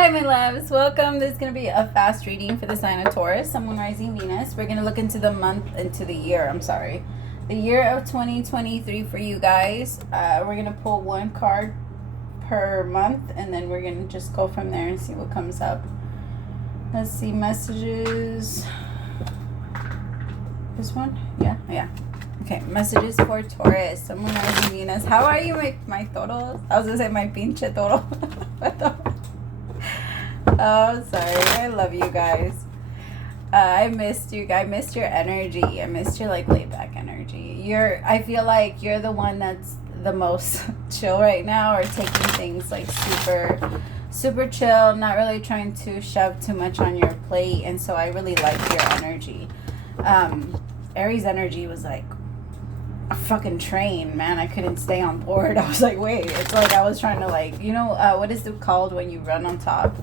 Hi my loves, welcome. This is going to be a fast reading for the sign of Taurus, Sun, Moon, Rising, Venus. We're going to look into the year of 2023 for you guys. We're going to pull one card per month and then we're going to just go from there and see what comes up. Let's see, messages. This one? Yeah. Okay, messages for Taurus, Sun, Moon, Rising, Venus. How are you, my toros? I was going to say my pinche toro. Oh, sorry. I love you guys. I missed you. I missed your energy. I missed your laid back energy. I feel like you're the one that's the most chill right now, or taking things super chill, not really trying to shove too much on your plate. And so I really like your energy. Aries energy was like a fucking train, man. I couldn't stay on board. I was like, wait, it's like I was trying to what is it called when you run on top?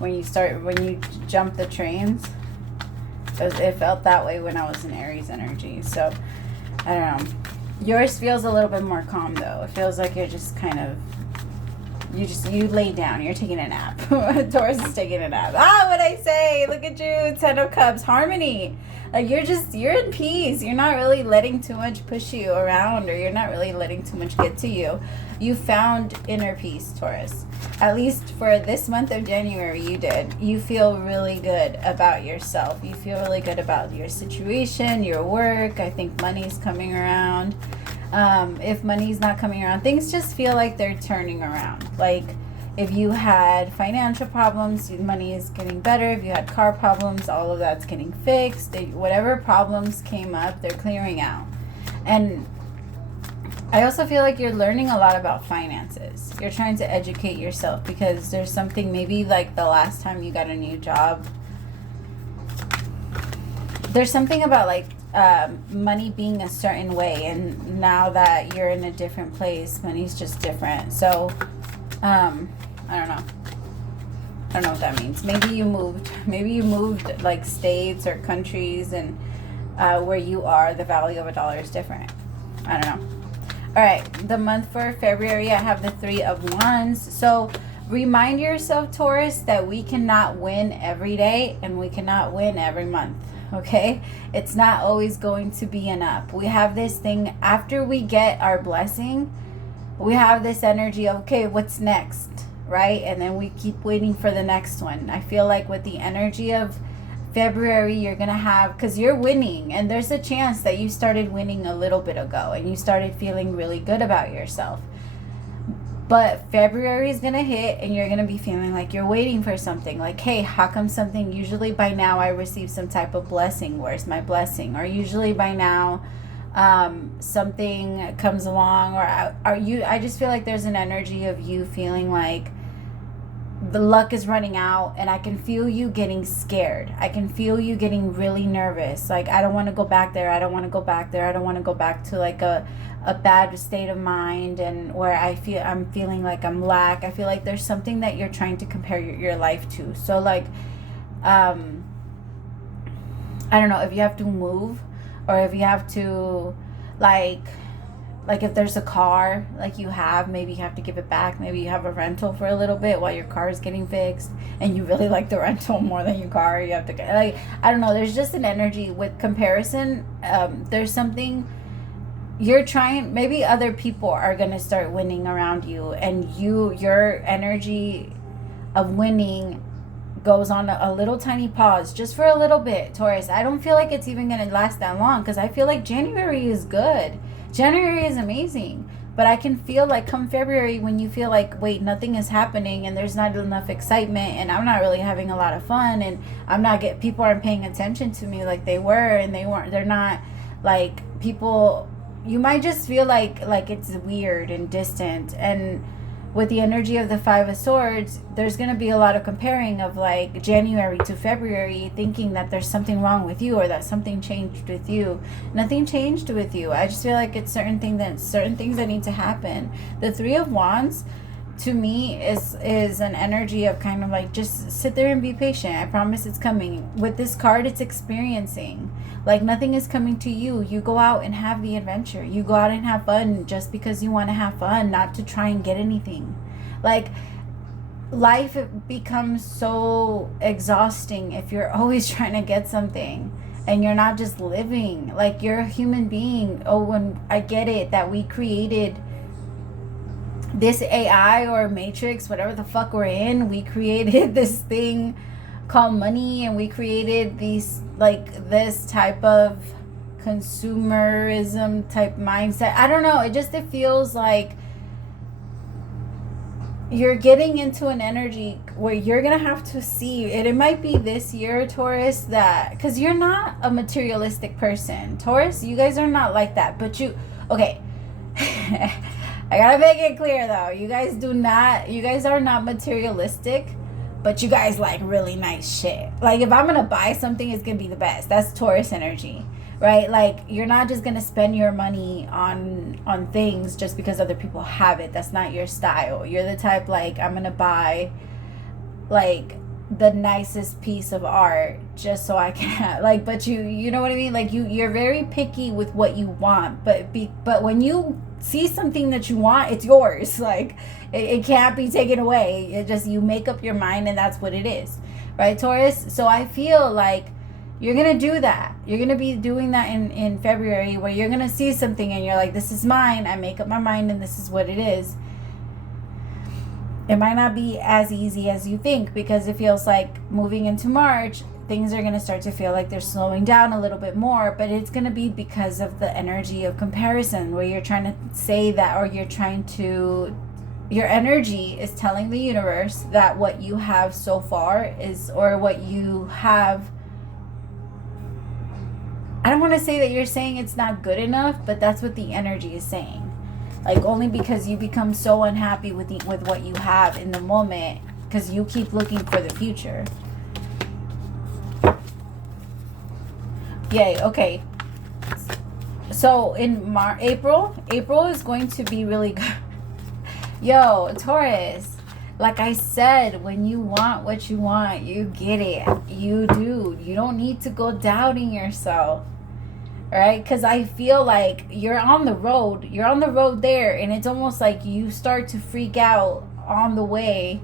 When you jump the trains. It felt that way when I was in Aries energy. So, I don't know. Yours feels a little bit more calm though. It feels like you're just kind of, you lay down. You're taking a nap. Taurus is taking a nap. What'd I say? Look at you. 10 of Cups. Harmony. Like you're in peace. You're not really letting too much push you around, or you're not really letting too much get to you. You found inner peace, Taurus. At least for this month of January, you did. You feel really good about yourself. You feel really good about your situation, your work. I think money's coming around. If money's not coming around, things just feel like they're turning around. Like if you had financial problems, money is getting better. If you had car problems, all of that's getting fixed. Whatever problems came up, they're clearing out. And I also feel like you're learning a lot about finances. You're trying to educate yourself because there's something, maybe like the last time you got a new job, there's something about money being a certain way, and now that you're in a different place, money's just different. So I don't know. I don't know what that means. Maybe you moved like states or countries, and where you are, the value of a dollar is different. I don't know. All right, the month for February, I have the 3 of Wands. So remind yourself, Taurus, that we cannot win every day and we cannot win every month, okay? It's not always going to be enough. We have this thing, after we get our blessing, we have this energy of, okay, what's next, right? And then we keep waiting for the next one. I feel like with the energy of February, you're going to have, because you're winning, and there's a chance that you started winning a little bit ago and you started feeling really good about yourself. But February is going to hit and you're going to be feeling like you're waiting for something. Like, hey, how come something, usually by now I receive some type of blessing. Where's my blessing? Or usually by now something comes along, or I just feel like there's an energy of you feeling like the luck is running out, and I can feel you getting scared. I can feel you getting really nervous. Like, I don't want to go back there. I don't want to go back there. I don't want to go back to like a bad state of mind, and where I'm feeling like I'm lack. I feel like there's something that you're trying to compare your life to. So like, I don't know if you have to move, or if you have to like if there's a car maybe you have to give it back. Maybe you have a rental for a little bit while your car is getting fixed, and you really like the rental more than your car. You have to I don't know, there's just an energy with comparison. There's something you're trying, maybe other people are going to start winning around you, and your energy of winning goes on a little tiny pause just for a little bit, Taurus. I don't feel like it's even going to last that long, because I feel like January is good. January is amazing, but I can feel like come February, when you feel like, wait, nothing is happening and there's not enough excitement, and I'm not really having a lot of fun, and people aren't paying attention to me like they were, and they're not like people. You might just feel like it's weird and distant. And with the energy of the 5 of Swords, there's going to be a lot of comparing of like January to February, thinking that there's something wrong with you, or that something changed with you. Nothing changed with you. I just feel like it's certain things that need to happen. The 3 of Wands, to me, is an energy of kind of like, just sit there and be patient. I promise it's coming. With this card, it's experiencing. Like, nothing is coming to you. You go out and have the adventure. You go out and have fun just because you want to have fun, not to try and get anything. Like life becomes so exhausting if you're always trying to get something and you're not just living. Like, you're a human being. Oh, when I get it that we created this AI or Matrix, whatever the fuck we're in, we created this thing called money, and we created these, like, this type of consumerism type mindset. I don't know. It feels like you're getting into an energy where you're gonna have to see, and it might be this year, Taurus, that, because you're not a materialistic person, Taurus. You guys are not like that. But okay. I gotta make it clear though, you guys are not materialistic, but you guys like really nice shit. Like, if I'm gonna buy something, it's gonna be the best. That's Taurus energy, right? Like, you're not just gonna spend your money on things just because other people have it. That's not your style. You're the type, like, I'm gonna buy like the nicest piece of art just so I can have, like, but you know what I mean? Like, you're very picky with what you want, but when you see something that you want, it's yours. Like, it can't be taken away. It just, you make up your mind and that's what it is, right, Taurus? So I feel like you're gonna do that. You're gonna be doing that in February, where you're gonna see something and you're like, this is mine. I make up my mind and this is what it is. It might not be as easy as you think, because it feels like moving into March, things are going to start to feel like they're slowing down a little bit more, but it's going to be because of the energy of comparison, where you're trying to say that, or your energy is telling the universe that what you have so far is, or what you have, I don't want to say that you're saying it's not good enough, but that's what the energy is saying. Like, only because you become so unhappy with what you have in the moment, because you keep looking for the future. Yay, okay. So in April is going to be really good. Yo, Taurus, like I said, when you want what you want, you get it. You do. You don't need to go doubting yourself. Right? Because I feel like you're on the road there, and it's almost like you start to freak out on the way.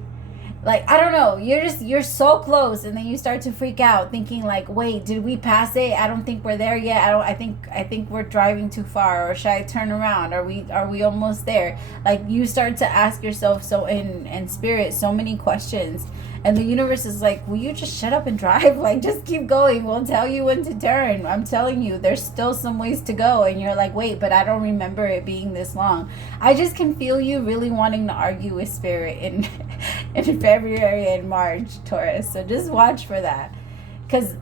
Like, I don't know, you're so close, and then you start to freak out, thinking like, wait, did we pass it? I don't think we're there yet. I think we're driving too far, or should I turn around? Are we almost there? Like, you start to ask yourself, so in spirit, so many questions. And the universe is like, will you just shut up and drive? Like, just keep going. We'll tell you when to turn. I'm telling you, there's still some ways to go. And you're like, wait, but I don't remember it being this long. I just can feel you really wanting to argue with spirit in February and March, Taurus. So just watch for that.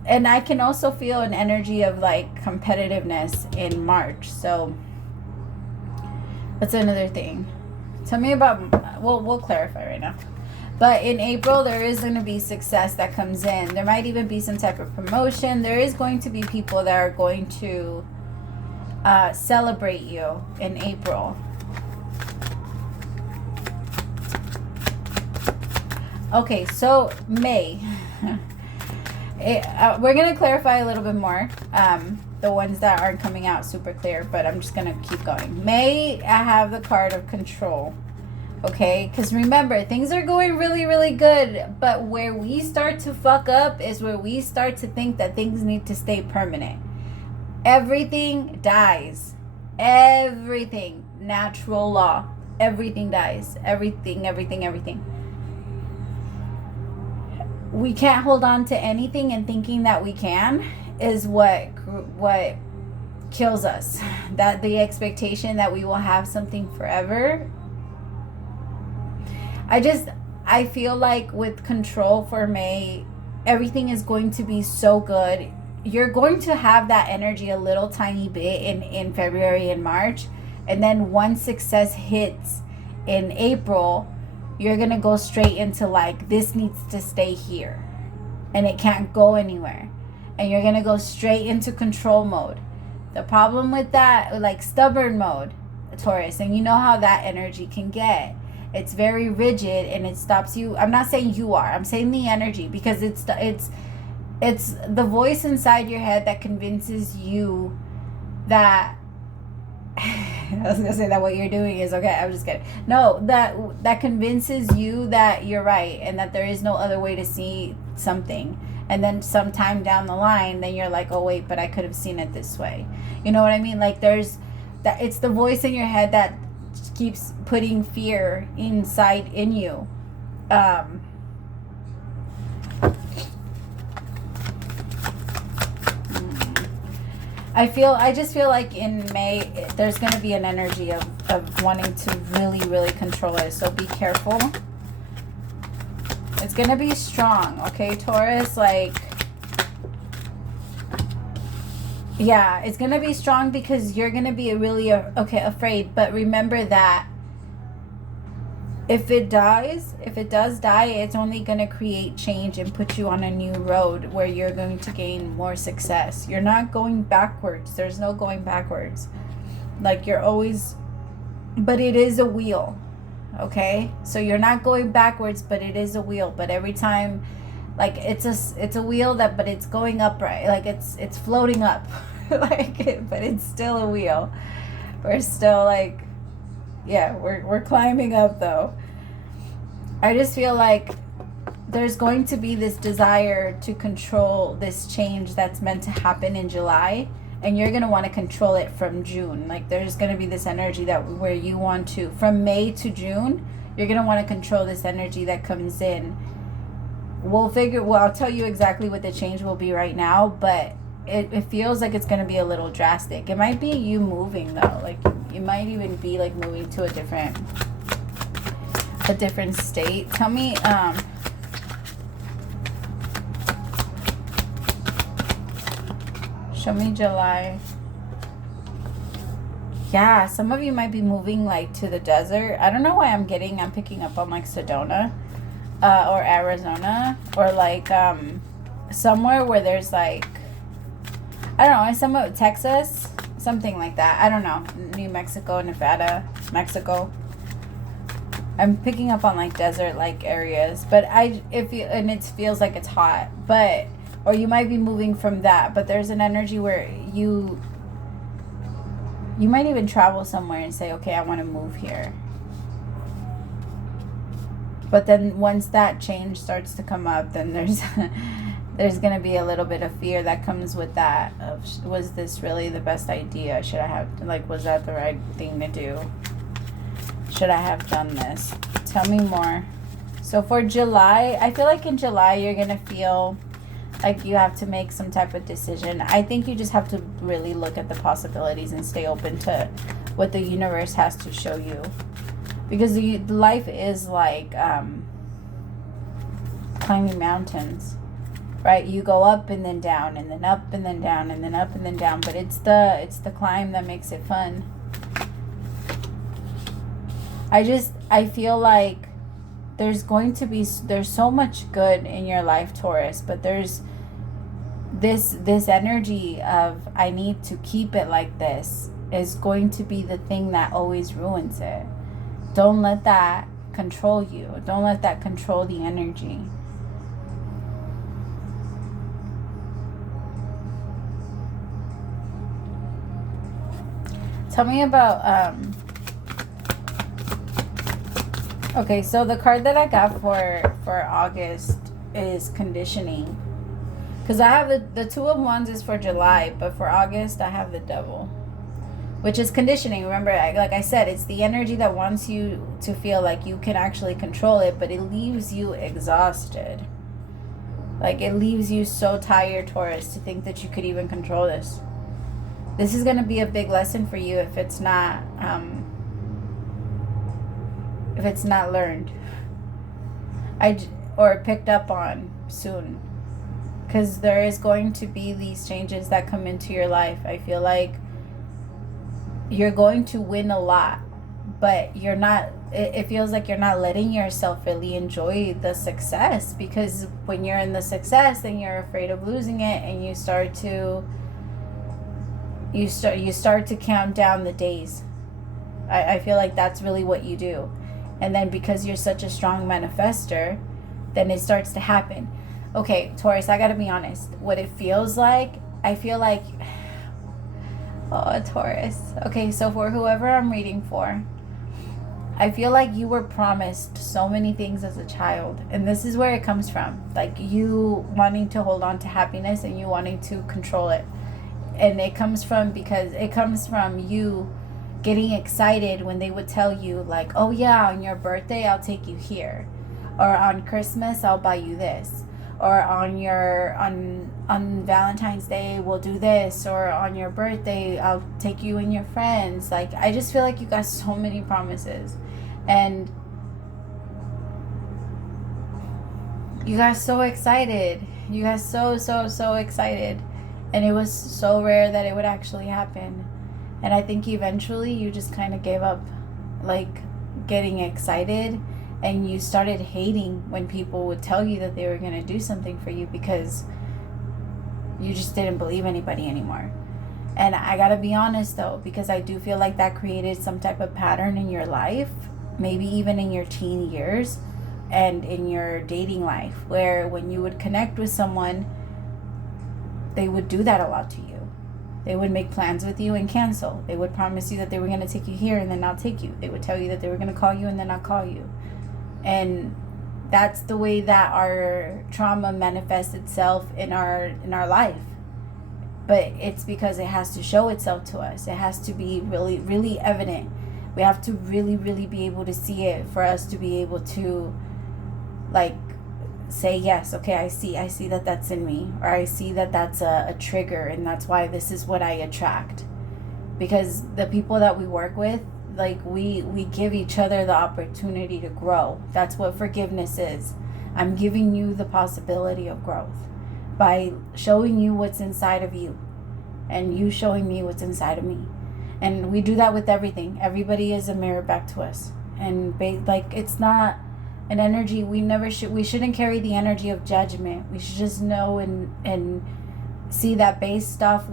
And I can also feel an energy of, like, competitiveness in March. So that's another thing. Tell me about, we'll clarify right now. But in April, there is going to be success that comes in. There might even be some type of promotion. There is going to be people that are going to celebrate you in April. Okay, so May. We're going to clarify a little bit more. The ones that aren't coming out super clear, but I'm just going to keep going. May, I have the card of control. Okay, because remember, things are going really, really good, but where we start to fuck up is where we start to think that things need to stay permanent. Everything dies. Everything. Natural law. Everything dies. Everything. We can't hold on to anything, and thinking that we can is what kills us. That the expectation that we will have something forever. I feel like with control for May, everything is going to be so good. You're going to have that energy a little tiny bit in February and March. And then once success hits in April, you're going to go straight into, like, this needs to stay here. And it can't go anywhere. And you're going to go straight into control mode. The problem with that, like stubborn mode, Taurus, and you know how that energy can get. It's very rigid, and it stops you. I'm not saying you are. I'm saying the energy, because it's the voice inside your head that convinces you that I was gonna say that what you're doing is okay. I'm just kidding. No, that convinces you that you're right and that there is no other way to see something. And then sometime down the line, then you're like, oh wait, but I could have seen it this way. You know what I mean? Like there's that. It's the voice in your head that keeps putting fear inside in you. I just feel like in May, there's going to be an energy of wanting to really, really control it. So be careful. It's going to be strong, okay, Taurus? Like, yeah, it's going to be strong because you're going to be really, afraid. But remember that if it does die, it's only going to create change and put you on a new road where you're going to gain more success. You're not going backwards. There's no going backwards. Like you're always, but it is a wheel, okay? So you're not going backwards, but it is a wheel. But every time, like it's a wheel but it's going upright. Like it's floating up, but it's still a wheel. We're still like, yeah, we're climbing up though. I just feel like there's going to be this desire to control this change that's meant to happen in July, and you're going to want to control it from June. Like there's going to be this energy where you want to, from May to June, you're going to want to control this energy that comes in. I'll tell you exactly what the change will be right now, but it feels like it's going to be a little drastic. It might be you moving though. Like you might even be like moving to a different state. Tell me, show me July. Yeah, some of you might be moving like to the desert. I don't know why I'm picking up on like Sedona, or Arizona, or like, somewhere where there's like, I don't know, somewhere Texas, something like that. I don't know. New Mexico, Nevada, Mexico. I'm picking up on like desert like areas, but it feels like it's hot, or you might be moving from that, but there's an energy where you might even travel somewhere and say, okay, I want to move here. But then once that change starts to come up, then there's going to be a little bit of fear that comes with that of, was this really the best idea? Was that the right thing to do? Should I have done this? Tell me more. So for July, I feel like in July you're going to feel like you have to make some type of decision. I think you just have to really look at the possibilities and stay open to what the universe has to show you. Because life is like climbing mountains, right? You go up and then down and then up and then down and then up and then down. But it's the climb that makes it fun. I feel like there's so much good in your life, Taurus, but there's this energy of I need to keep it like this is going to be the thing that always ruins it. Don't let that control you. Don't let that control the energy. Tell me about okay, so the card that I got for August is conditioning. Because I have the Two of Wands is for July, but for August I have the Devil, which is conditioning. Remember, like I said, it's the energy that wants you to feel like you can actually control it, but it leaves you exhausted. Like it leaves you so tired, Taurus, to think that you could even control this. This is going to be a big lesson for you if it's not learned or picked up on soon, because there is going to be these changes that come into your life. I feel like you're going to win a lot, but you're not, it feels like you're not letting yourself really enjoy the success, because when you're in the success, then you're afraid of losing it, and you start to count down the days. I feel like that's really what you do. And then because you're such a strong manifester, then it starts to happen. Okay, Taurus, I gotta be honest. What it feels like, I feel like Oh, a Taurus. Okay, so for whoever I'm reading for, I feel like you were promised so many things as a child. And this is where it comes from. Like you wanting to hold on to happiness and you wanting to control it. And it comes from you getting excited when they would tell you like, oh yeah, on your birthday I'll take you here, or on Christmas I'll buy you this, or on Valentine's Day we'll do this, or on your birthday I'll take you and your friends. Like I just feel like you got so many promises, and you got so excited. You got so excited, and it was so rare that it would actually happen. And I think eventually you just kind of gave up like getting excited, and you started hating when people would tell you that they were going to do something for you, because you just didn't believe anybody anymore. And I got to be honest though, because I do feel like that created some type of pattern in your life, maybe even in your teen years and in your dating life, where when you would connect with someone, they would do that a lot to you. They would make plans with you and cancel. They would promise you that they were going to take you here and then not take you. They would tell you that they were going to call you and then not call you. And that's the way that our trauma manifests itself in our life. But it's because it has to show itself to us. It has to be really, really evident. We have to really, really be able to see it for us to be able to like say, yes, okay, I see that that's in me, or I see that that's a trigger, and that's why this is what I attract. Because the people that we work with, like we give each other the opportunity to grow. That's what forgiveness is. I'm giving you the possibility of growth by showing you what's inside of you, and you showing me what's inside of me. And we do that with everything. Everybody is a mirror back to us. And like it's not an energy, we shouldn't carry the energy of judgment. We should just know and see that based off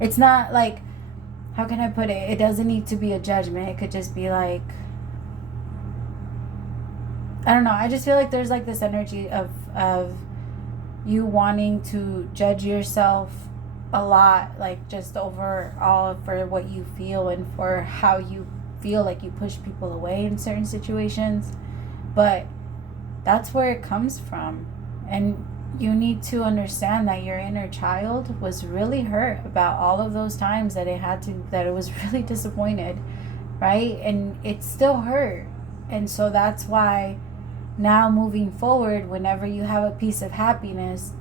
it's not like, how can I put it? It doesn't need to be a judgment. It could just be like, I don't know. I just feel like there's like this energy of you wanting to judge yourself a lot, like just overall for what you feel and for how you feel like you push people away in certain situations. But that's where it comes from. And you need to understand that your inner child was really hurt about all of those times that it was really disappointed, right? And it still hurt. And so that's why now moving forward, whenever you have a piece of happiness,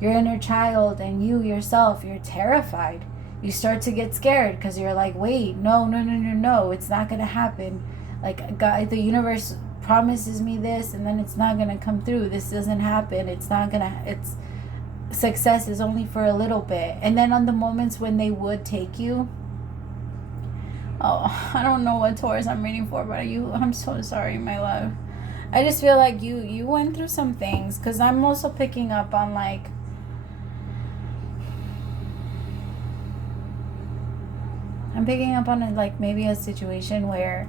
your inner child and you yourself, you're terrified. You start to get scared because you're like, wait, no, it's not going to happen. Like, God, the universe promises me this, and then it's not going to come through. This doesn't happen. It's success is only for a little bit. And then on the moments when they would take you, oh, I don't know what Taurus I'm reading for, but I'm so sorry, my love. I just feel like you went through some things, because I'm also picking up on like, like maybe a situation where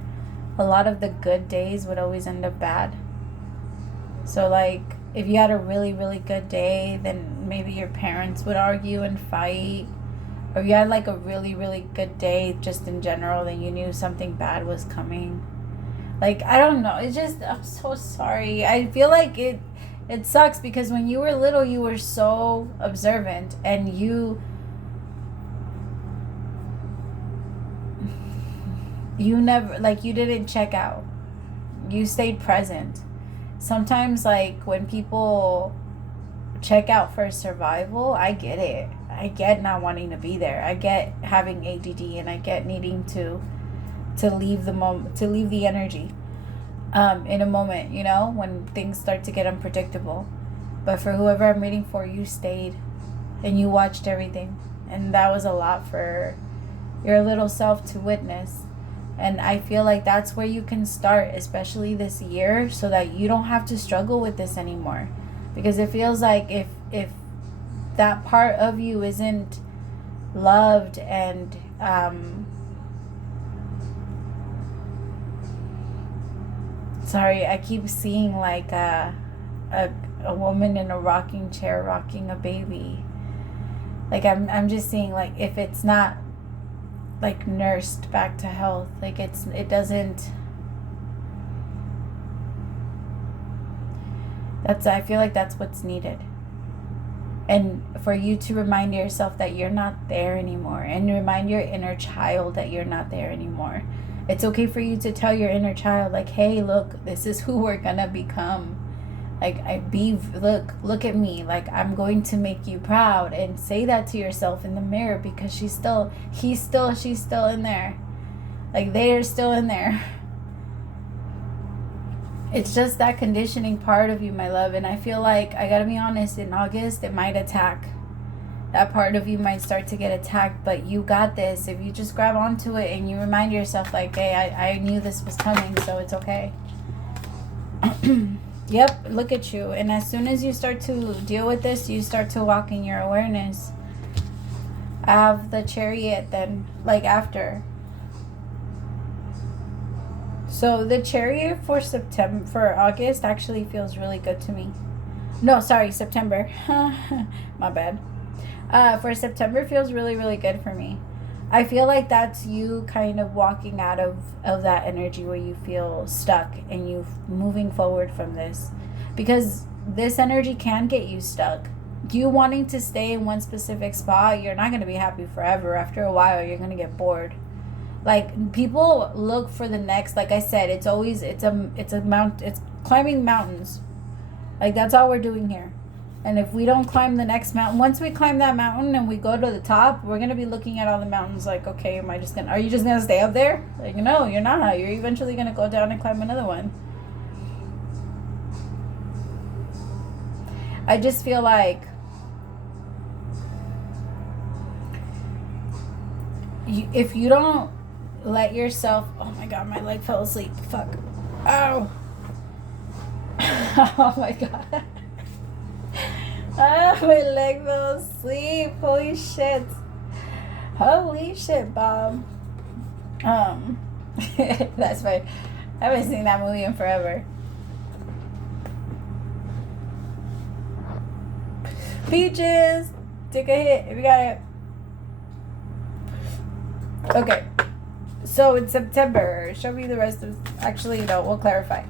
a lot of the good days would always end up bad. So like if you had a really, really good day, then maybe your parents would argue and fight. Or if you had like a really, really good day just in general, then you knew something bad was coming. Like, I don't know. It's just, I'm so sorry. I feel like it sucks because when you were little, you were so observant, and you never, like, you didn't check out. You stayed present. Sometimes, like, when people check out for survival, I get it. I get not wanting to be there. I get having ADD, and I get needing to leave the energy in a moment, you know, when things start to get unpredictable. But for whoever I'm reading for, you stayed and you watched everything, and that was a lot for your little self to witness. And I feel like that's where you can start, especially this year, so that you don't have to struggle with this anymore. Because it feels like if that part of you isn't loved and sorry, I keep seeing like a woman in a rocking chair rocking a baby. Like I'm just seeing, like, if it's not like nursed back to health, like it doesn't, I feel like that's what's needed. And for you to remind yourself that you're not there anymore, and remind your inner child that you're not there anymore. It's okay for you to tell your inner child, like, hey, look, this is who we're gonna become. Like, look at me. Like, I'm going to make you proud. And say that to yourself in the mirror, because she's still in there. Like, they are still in there. It's just that conditioning part of you, my love. And I feel like, I gotta be honest, in August, it might attack. That part of you might start to get attacked, but you got this. If you just grab onto it and you remind yourself, like, hey, I knew this was coming, so it's okay. Yep, look at you. And as soon as you start to deal with this, you start to walk in your awareness. I have the Chariot then, like, after. So the Chariot for August actually feels really good to me. No, sorry, September. My bad. For September feels really, really good for me. I feel like that's you kind of walking out of that energy where you feel stuck, and you moving forward from this. Because this energy can get you stuck. You wanting to stay in one specific spot, you're not going to be happy forever. After a while, you're going to get bored. Like, people look for the next, like I said, it's climbing mountains. Like, that's all we're doing here. And if we don't climb the next mountain, once we climb that mountain and we go to the top, we're going to be looking at all the mountains like, okay, are you just going to stay up there? Like, no, you're not. You're eventually going to go down and climb another one. I just feel like if you don't let yourself, oh my God, my leg fell asleep. Fuck. Oh. Oh my God. Ah, my leg fell asleep. Holy shit. Holy shit, Bob. That's fine. I haven't seen that movie in forever. Peaches, take a hit if you got it. Okay. So it's September. Show me the rest of... Actually, no, we'll clarify.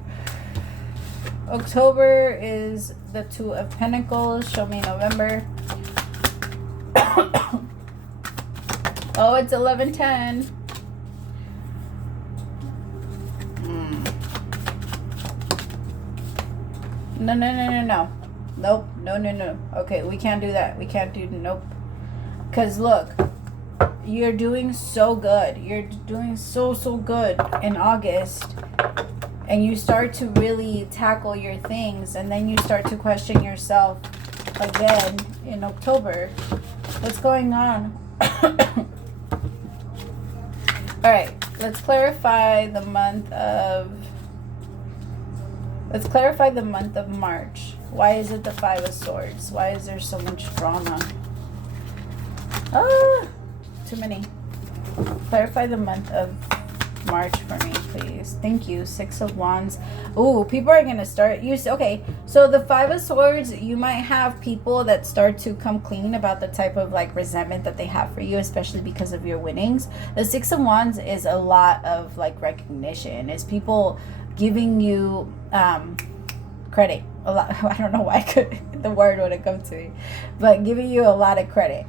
October is the Two of Pentacles. Show me November. Oh, it's 11:10. No. Nope. No. Okay, we can't do that. We can't do... Nope. Because look, you're doing so good. You're doing so good in August. And you start to really tackle your things, and then you start to question yourself again in October. What's going on? Alright, let's clarify the month of March. Why is it the Five of Swords? Why is there so much drama? Too many. Clarify the month of March for me, please. Thank you. Six of Wands. Ooh, people are gonna start okay, so the Five of Swords, you might have people that start to come clean about the type of like resentment that they have for you, especially because of your winnings. The Six of Wands is a lot of like recognition. It's people giving you credit a lot. I don't know why the word wouldn't come to me, but giving you a lot of credit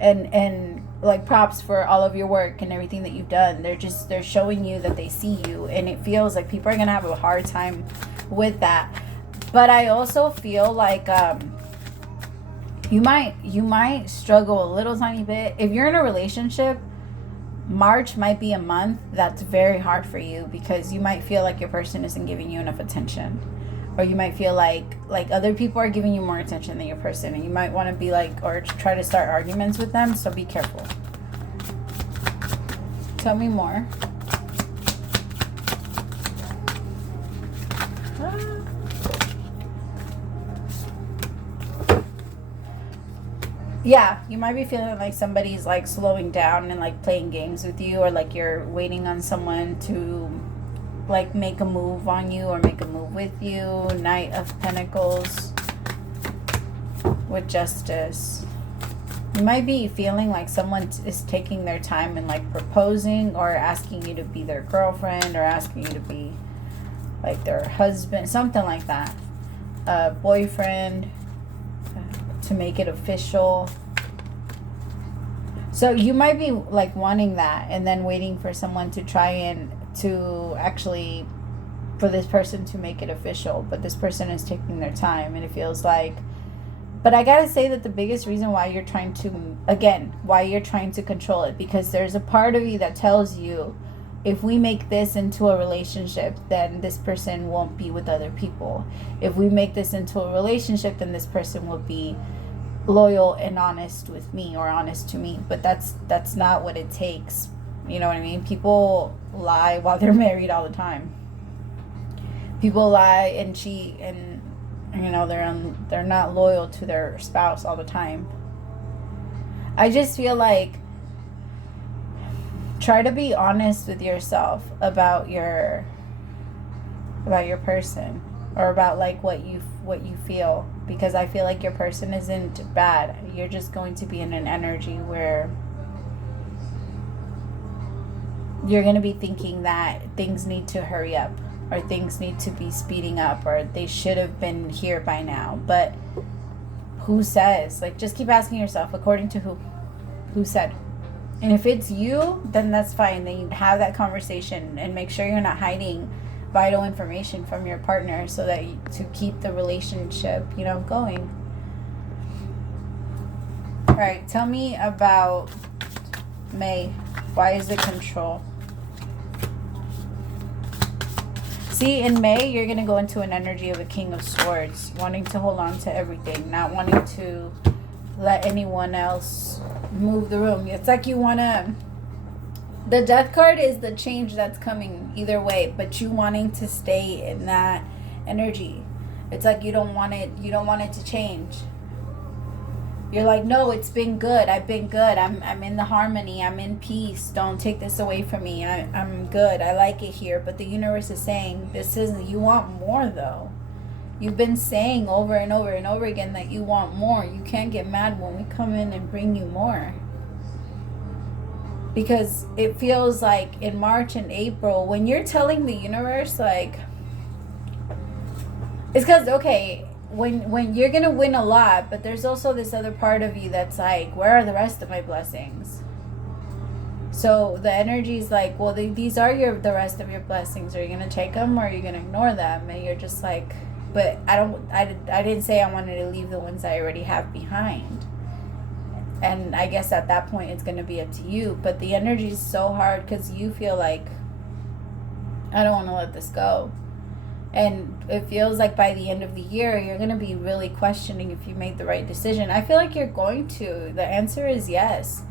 and like props for all of your work and everything that you've done. They're showing you that they see you, and it feels like people are gonna have a hard time with that. But I also feel like you might struggle a little tiny bit if you're in a relationship. March might be a month that's very hard for you, because you might feel like your person isn't giving you enough attention, or you might feel like other people are giving you more attention than your person, and you might want to be like, or try to start arguments with them. So be careful. Tell me more. Yeah, you might be feeling like somebody's like slowing down and like playing games with you, or like you're waiting on someone to like make a move on you or make a move with you. Knight of Pentacles with Justice. You might be feeling like someone is taking their time and like proposing or asking you to be their girlfriend or asking you to be like their husband, something like that. Boyfriend, to make it official. So you might be like wanting that and then waiting for someone to try and to actually, for this person to make it official, but this person is taking their time, and it feels like, but I gotta say that the biggest reason why you're trying to, again, why you're trying to control it, because there's a part of you that tells you, if we make this into a relationship, then this person won't be with other people. If we make this into a relationship, then this person will be loyal and honest with me or honest to me. But that's not what it takes. You know what I mean? People lie while they're married all the time. People lie and cheat, and you know, they're not loyal to their spouse all the time. I just feel like, try to be honest with yourself about your person, or about like what you feel, because I feel like your person isn't bad. You're just going to be in an energy where you're going to be thinking that things need to hurry up, or things need to be speeding up, or they should have been here by now. But who says? Like, just keep asking yourself, according to who said? And if it's you, then that's fine. Then you have that conversation and make sure you're not hiding vital information from your partner, so that to keep the relationship, you know, going. All right, tell me about May. Why is it control? See, in May, you're going to go into an energy of a King of Swords, wanting to hold on to everything, not wanting to let anyone else move the room. It's like you want to, the Death card is the change that's coming either way, but you wanting to stay in that energy. It's like you don't want it to change. You're like, no, it's been good. I've been good. I'm in the harmony. I'm in peace. Don't take this away from me. I'm good. I like it here. But the universe is saying, this isn't, you want more though. You've been saying over and over and over again that you want more. You can't get mad when we come in and bring you more. Because it feels like in March and April, when you're telling the universe, like, it's because, okay, when you're gonna win a lot, but there's also this other part of you that's like, where are the rest of my blessings? So the energy is like, well, these are the rest of your blessings. Are you gonna take them, or are you gonna ignore them? And you're just like, but I didn't say I wanted to leave the ones I already have behind. And I guess at that point it's gonna be up to you. But the energy is so hard because you feel like, I don't want to let this go. And it feels like by the end of the year, you're going to be really questioning if you made the right decision. I feel like you're going to. The answer is yes.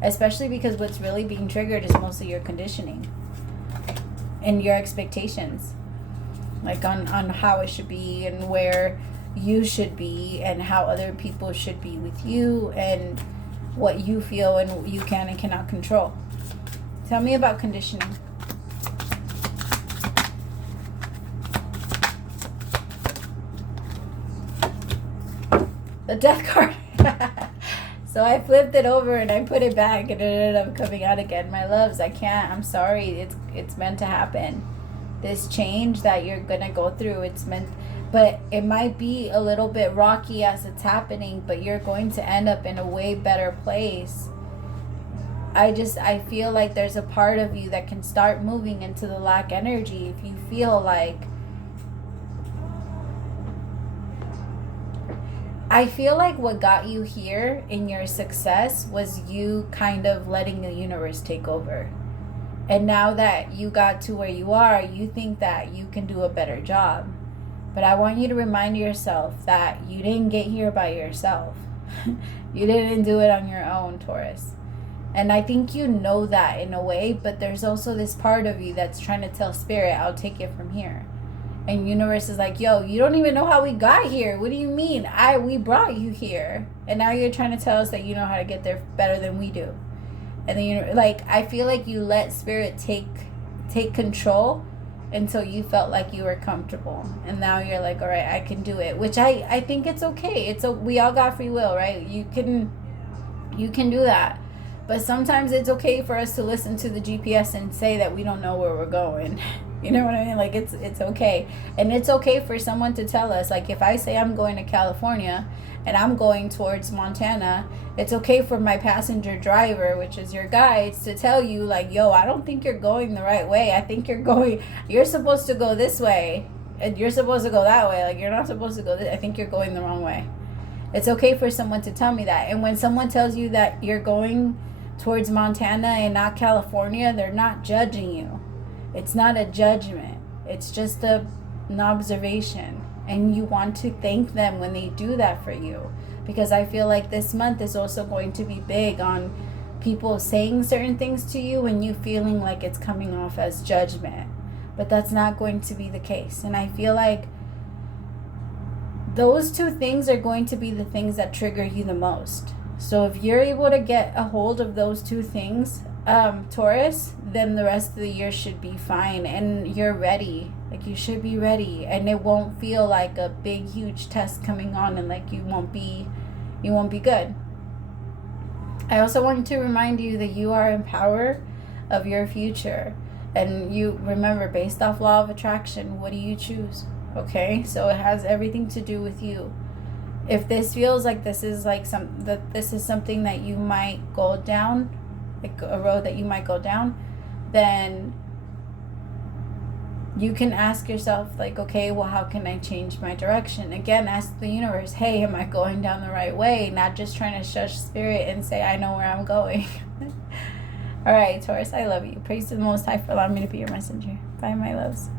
Especially because what's really being triggered is mostly your conditioning and your expectations. Like on how it should be and where you should be and how other people should be with you and what you feel and what you can and cannot control. Tell me about conditioning. The Death card. So I flipped it over and I put it back and it ended up coming out again. My loves, I can't. I'm sorry. It's meant to happen. This change that you're going to go through, it's meant, but it might be a little bit rocky as it's happening, but you're going to end up in a way better place. I feel like there's a part of you that can start moving into the lack energy if you feel like, I feel like what got you here in your success was you kind of letting the universe take over. And now that you got to where you are, you think that you can do a better job. But I want you to remind yourself that you didn't get here by yourself. You didn't do it on your own, Taurus. And I think you know that in a way, but there's also this part of you that's trying to tell Spirit, I'll take it from here. And universe is like, yo, you don't even know how we got here. What do you mean? We brought you here. And now you're trying to tell us that you know how to get there better than we do. And then, like, I feel like you let Spirit take control until you felt like you were comfortable. And now you're like, all right, I can do it. Which I think it's okay. We all got free will, right? You You can do that. But sometimes it's okay for us to listen to the GPS and say that we don't know where we're going. You know what I mean? Like, it's okay. And it's okay for someone to tell us, like, if I say I'm going to California and I'm going towards Montana, it's okay for my passenger driver, which is your guides, to tell you, like, yo, I don't think you're going the right way. I think you're supposed to go this way and you're supposed to go that way. Like, you're not supposed to go I think you're going the wrong way. It's okay for someone to tell me that. And when someone tells you that you're going towards Montana and not California, they're not judging you. It's not a judgment. It's just an observation. And you want to thank them when they do that for you. Because I feel like this month is also going to be big on people saying certain things to you and you feeling like it's coming off as judgment. But that's not going to be the case. And I feel like those two things are going to be the things that trigger you the most. So if you're able to get a hold of those two things, Taurus, then the rest of the year should be fine and you're ready. Like, you should be ready, and it won't feel like a big huge test coming on and like you won't be good. I also want to remind you that you are in power of your future, and you remember, based off law of attraction, what do you choose? Okay, so it has everything to do with you. If this feels like this is something that you might go down, like a road that you might go down, then you can ask yourself, like, okay, well, how can I change my direction? Again, ask the universe, hey, am I going down the right way? Not just trying to shush spirit and say, I know where I'm going. All right, Taurus, I love you. Praise to the Most High for allowing me to be your messenger. Bye, my loves.